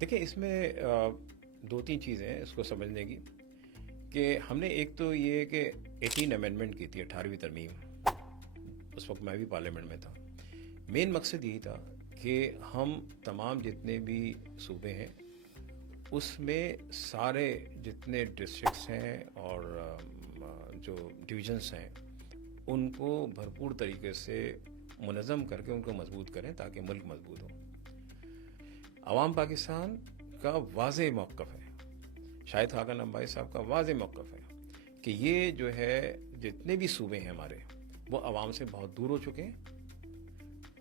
دیکھیں اس میں دو تین چیزیں ہیں اس کو سمجھنے کی کہ ہم نے ایک تو یہ کہ 18 امینڈمنٹ کی تھی 18ویں ترمیم. اس وقت میں بھی پارلیمنٹ میں تھا. مین مقصد یہی تھا کہ ہم تمام جتنے بھی صوبے ہیں اس میں سارے جتنے ڈسٹرکٹس ہیں اور جو ڈویژنس ہیں ان کو بھرپور طریقے سے منظم کر کے ان کو مضبوط کریں تاکہ ملک مضبوط ہو. عوام پاکستان کا واضح موقف ہے, شاہد خاقان انباری صاحب کا واضح موقف ہے کہ یہ جو ہے جتنے بھی صوبے ہیں ہمارے وہ عوام سے بہت دور ہو چکے ہیں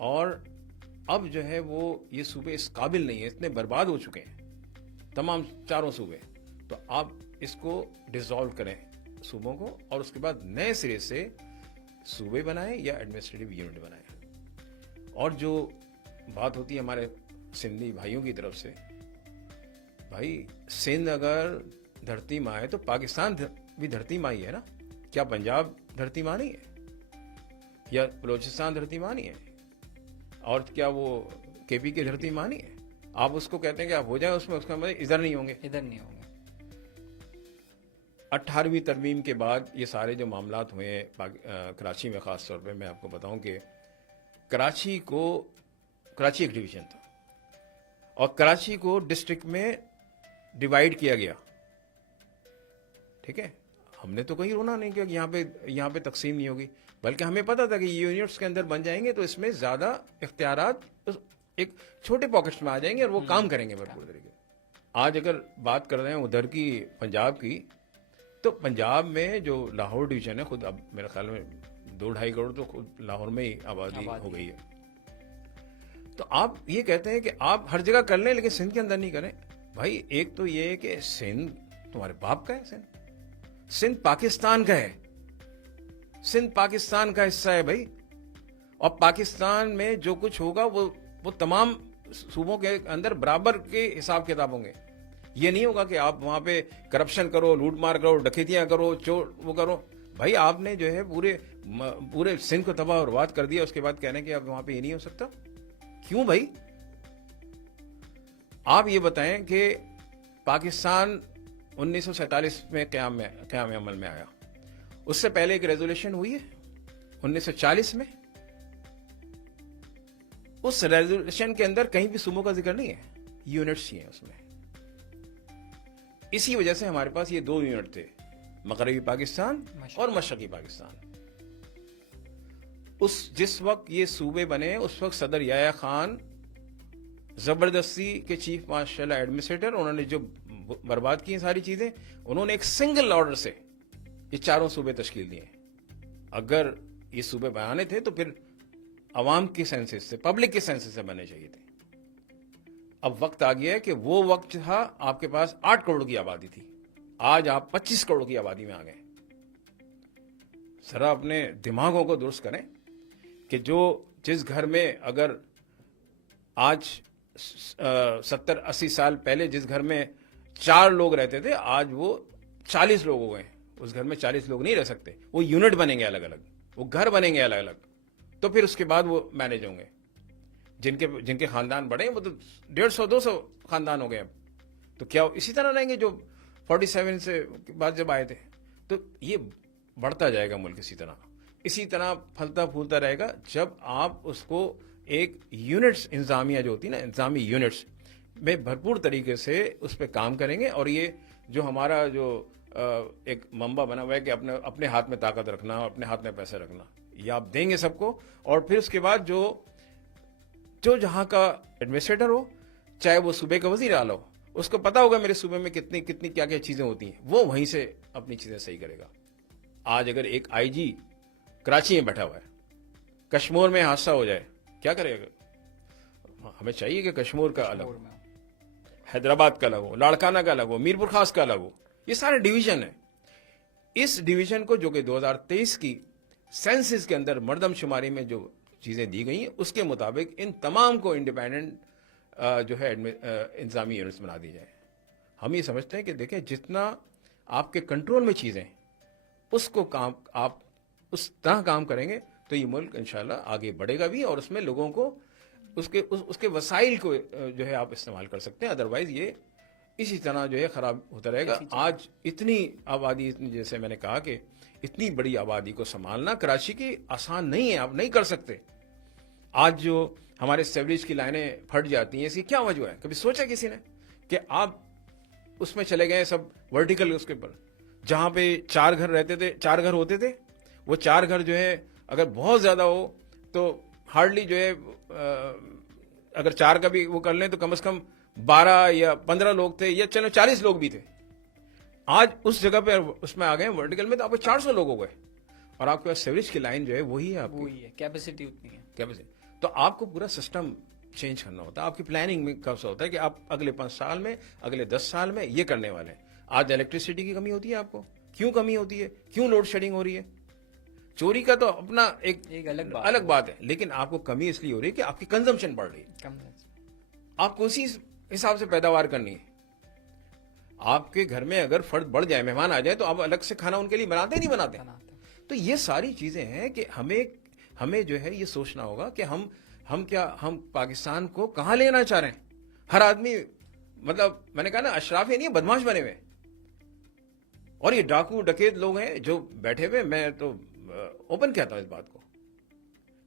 اور اب جو ہے وہ یہ صوبے اس قابل نہیں ہیں, اتنے برباد ہو چکے ہیں تمام چاروں صوبے. تو آپ اس کو ڈیزالو کریں صوبوں کو اور اس کے بعد نئے سرے سے صوبے بنائیں یا ایڈمنسٹریٹو یونٹ بنائیں. اور جو بات ہوتی ہے ہمارے سندھی بھائیوں کی طرف سے, بھائی سندھ اگر دھرتی ماں ہے تو پاکستان بھی دھرتی ماں ہی ہے نا. کیا پنجاب دھرتی ماں نہیں ہے یا بلوچستان دھرتی ماں نہیں ہے اور کیا وہ کے پی کے دھرتی ماں نہیں ہے؟ آپ اس کو کہتے ہیں کہ آپ ہو جائیں اس میں, اس کا مطلب ادھر نہیں ہوں گے. 18ویں ترمیم کے بعد یہ سارے جو معاملات ہوئے ہیں کراچی میں خاص طور پہ میں آپ کو بتاؤں کہ کراچی ایک ڈویژن تھا اور کراچی کو ڈسٹرکٹ میں ڈیوائیڈ کیا گیا. ٹھیک ہے, ہم نے تو کہیں رونا نہیں کہ یہاں پہ تقسیم نہیں ہوگی, بلکہ ہمیں پتا تھا کہ یونٹس کے اندر بن جائیں گے تو اس میں زیادہ اختیارات ایک چھوٹے پاکٹس میں آ جائیں گے اور وہ کام کریں گے بھرپور طریقے. آج اگر بات کر رہے ہیں ادھر کی پنجاب کی, تو پنجاب میں جو لاہور ڈویژن ہے خود اب میرے خیال میں 2-2.5 کروڑ تو خود لاہور میں ہی آبادی ہو گئی ہے. تو آپ یہ کہتے ہیں کہ آپ ہر جگہ کر لیں لیکن سندھ کے اندر نہیں کریں. بھائی ایک تو یہ ہے کہ سندھ تمہارے باپ کا ہے, سندھ پاکستان کا ہے, سندھ پاکستان کا حصہ ہے بھائی. اور پاکستان میں جو کچھ ہوگا وہ تمام صوبوں کے اندر برابر کے حساب کتاب ہوں گے. یہ نہیں ہوگا کہ آپ وہاں پہ کرپشن کرو, لوٹ مار کرو, ڈکیتیاں کرو, چور وہ کرو. بھائی آپ نے جو ہے پورے سندھ کو تباہ و برباد کر دیا, اس کے بعد کہنے کہ اب وہاں پہ یہ نہیں ہو سکتا. کیوں بھائی؟ آپ یہ بتائیں کہ پاکستان 1947 میں قیام عمل میں آیا, اس سے پہلے ایک ریزولوشن ہوئی ہے 1940 میں. اس ریزولوشن کے اندر کہیں بھی صوبوں کا ذکر نہیں ہے, یونٹس ہی ہیں اس میں. اسی وجہ سے ہمارے پاس یہ 2 یونٹ تھے, مغربی پاکستان اور مشرقی پاکستان. جس وقت یہ صوبے بنے اس وقت صدر یحییٰ خان زبردستی کے چیف مارشل ایڈمنسٹریٹر, انہوں نے جو برباد کی ساری چیزیں, انہوں نے ایک سنگل آرڈر سے یہ چاروں صوبے تشکیل دیے. اگر یہ صوبے بنانے تھے تو پھر عوام کی سینسس سے, پبلک کے سینسس سے بننے چاہیے تھے. اب وقت آ گیا ہے کہ وہ وقت تھا آپ کے پاس 8 کروڑ کی آبادی تھی, آج آپ 25 کروڑ کی آبادی میں آ گئے. ذرا اپنے دماغوں کو درست کریں کہ جس گھر میں اگر آج 70-80 سال پہلے جس گھر میں 4 لوگ رہتے تھے, آج وہ 40 لوگ ہو گئے. اس گھر میں 40 لوگ نہیں رہ سکتے, وہ یونٹ بنیں گے الگ الگ, وہ گھر بنیں گے الگ الگ, تو پھر اس کے بعد وہ مینج ہوں گے. جن کے خاندان بڑے ہیں وہ تو 150-200 خاندان ہو گئے. اب تو کیا اسی طرح رہیں گے جو 47 سے بعد جب آئے تھے؟ تو یہ بڑھتا جائے گا ملک اسی طرح پھلتا پھولتا رہے گا جب آپ اس کو ایک یونٹس انتظامیہ جو ہوتی ہے نا, انتظامی یونٹس میں بھرپور طریقے سے اس پہ کام کریں گے. اور یہ جو ہمارا جو ایک منبع بنا ہوا ہے کہ اپنے ہاتھ میں طاقت رکھنا, اپنے ہاتھ میں پیسے رکھنا, یہ آپ دیں گے سب کو. اور پھر اس کے بعد جو جہاں کا ایڈمنسٹریٹر ہو, چاہے وہ صوبے کا وزیر اعلیٰ ہو, اس کو پتا ہوگا میرے صوبے میں کتنی کیا کیا چیزیں ہوتی ہیں, وہ وہیں سے اپنی چیزیں صحیح کرے گا. آج اگر ایک آئی جی کراچی میں بیٹھا ہوا ہے, کشمور میں حادثہ ہو جائے, کیا کرے گا؟ ہمیں چاہیے کہ کشمور کا الگ ہو, حیدرآباد کا الگ ہو, لاڑکانہ کا الگ ہو, میرپور خاص کا الگ ہو. یہ سارے ڈویژن ہیں. اس ڈویژن کو جو کہ 2023 کی سینسس کے اندر مردم شماری میں جو چیزیں دی گئی ہیں اس کے مطابق ان تمام کو انڈیپینڈنٹ جو ہے انتظامی یونٹس بنا دی جائے. ہم یہ سمجھتے ہیں کہ دیکھیں جتنا آپ کے کنٹرول میں چیزیں اس کو آپ اس طرح کام کریں گے تو یہ ملک انشاءاللہ آگے بڑھے گا بھی, اور اس میں لوگوں کو اس کے وسائل کو جو ہے آپ استعمال کر سکتے ہیں. ادروائز یہ اسی طرح جو ہے خراب ہوتا رہے گا. آج اتنی آبادی, جیسے میں نے کہا کہ اتنی بڑی آبادی کو سنبھالنا کراچی کی آسان نہیں ہے, آپ نہیں کر سکتے. آج جو ہمارے سیوریج کی لائنیں پھٹ جاتی ہیں, اس کی کیا وجہ ہے؟ کبھی سوچا کسی نے کہ آپ اس میں چلے گئے سب ورٹیکل, اس کے اوپر جہاں پہ 4 گھر رہتے تھے, 4 گھر ہوتے تھے, وہ 4 گھر جو ہے اگر بہت زیادہ ہو تو ہارڈلی جو ہے اگر 4 کا بھی وہ کر لیں تو کم از کم 12 یا 15 لوگ تھے, یا چلو 40 لوگ بھی تھے. آج اس جگہ پہ اس میں آ گئے ورٹیکل میں تو آپ کو 400 لوگ ہو گئے, اور آپ کے پاس سیوریج کی لائن جو ہے وہی ہے, وہی ہے, کیپیسٹی اتنی ہے. کیپیسٹی. تو آپ کو پورا سسٹم چینج کرنا ہوتا ہے. آپ کی پلاننگ میں کب سے ہوتا ہے کہ آپ اگلے 5 سال میں, اگلے 10 سال میں یہ کرنے والے ہیں. آج الیکٹریسٹی کی کمی ہوتی ہے, آپ کو کیوں کمی ہوتی ہے, کیوں لوڈ شیڈنگ ہو رہی ہے؟ چوری کا تو اپنا ایک الگ بات ہے, لیکن آپ کو کمی اس لیے ہو رہی ہے کہ آپ کی کنزمپشن بڑھ رہی ہے. آپ کو اسی حساب سے پیداوار کرنی ہے. آپ کے گھر میں اگر فرد بڑھ جائے, مہمان آ جائے, تو آپ الگ سے کھانا ان کے لیے بناتے نہیں بناتے. تو یہ ساری چیزیں ہیں کہ ہمیں جو ہے یہ سوچنا ہوگا کہ ہم پاکستان کو کہاں لینا چاہ رہے ہیں. ہر آدمی, مطلب میں نے کہا نا, اشراف نہیں, بدماش بنے ہوئے, اور یہ ڈاکو ڈکیت لوگ ہیں جو بیٹھے ہوئے. میں تو اوپن کہتا ہوں اس بات کو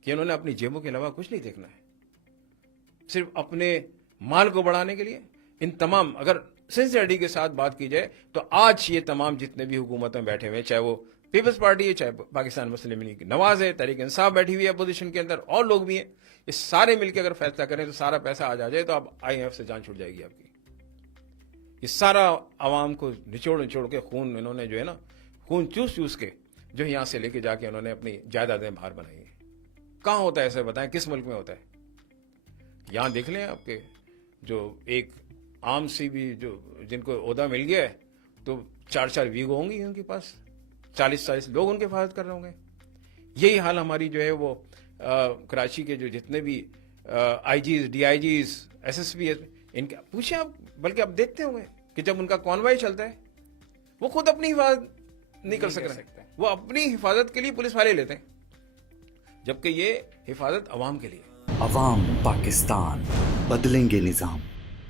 کہ انہوں نے اپنی جیبوں کے علاوہ کچھ نہیں دیکھنا ہے, صرف اپنے مال کو بڑھانے کے لیے. ان تمام, اگر سنسیئرٹی کے ساتھ بات کی جائے تو آج یہ تمام جتنے بھی حکومت میں بیٹھے ہوئے, چاہے وہ پیپلز پارٹی ہے, چاہے پاکستان مسلم لیگ نواز ہے, تحریک انصاف بیٹھی ہوئی ہے اپوزیشن کے اندر, اور لوگ بھی ہیں, یہ سارے مل کے اگر فیصلہ کریں تو سارا پیسہ آ جائے تو اب IMF سے جان چھوٹ جائے گی آپ کی. یہ سارا عوام کو نچوڑ کے خون, انہوں نے جو ہے نا خون چوس کے جو یہاں سے لے کے جا کے انہوں نے اپنی جائیدادیں باہر بنائی ہیں. کہاں ہوتا ہے ایسے, بتائیں کس ملک میں ہوتا ہے؟ یہاں دیکھ لیں آپ کے جو ایک عام سی بھی جو جن کو عہدہ مل گیا ہے تو 4 ویگو ہوں گی ان کے پاس, 40 لوگ ان کے حفاظت کر رہے ہوں گے. یہی حال ہماری جو ہے وہ کراچی کے جو جتنے بھی IGs, DIGs, SSP, ان کے پوچھیں آپ, بلکہ آپ دیکھتے ہوں گے کہ جب ان کا کانوائے چلتا ہے وہ خود اپنی حفاظت نہیں کر سکتے, وہ اپنی حفاظت کے لیے پولیس والے لیتے ہیں, جبکہ یہ حفاظت عوام کے لیے. عوام پاکستان, بدلیں گے نظام.